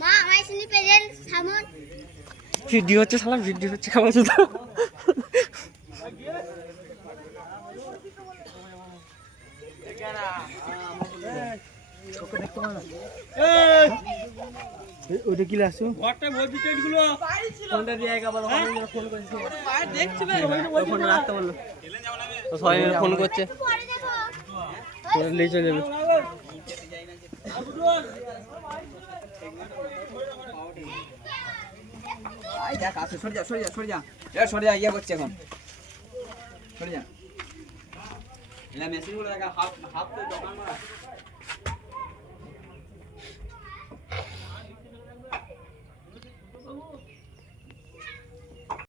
মা আমার সিনি প্রেজেন্ট সামন ভিডিও হচ্ছে শালা ভিডিও হচ্ছে খাবার শুধু ওটা কি লাগছো ঘরটা ভর্তি টেটগুলো ফোনটা দিয়ে একবার ফোন করেছে দেখছি ভাই ফোন রাখতে বললো তো সবাই ফোন করছে পরে দেখো পরে নিয়ে চলে যাবে আই দেখ আসে সরে যা সরে যা ইয়া করছে এখন সরে যা এলা মেশিন গুলো দেখা হাফ তো দোকান মারা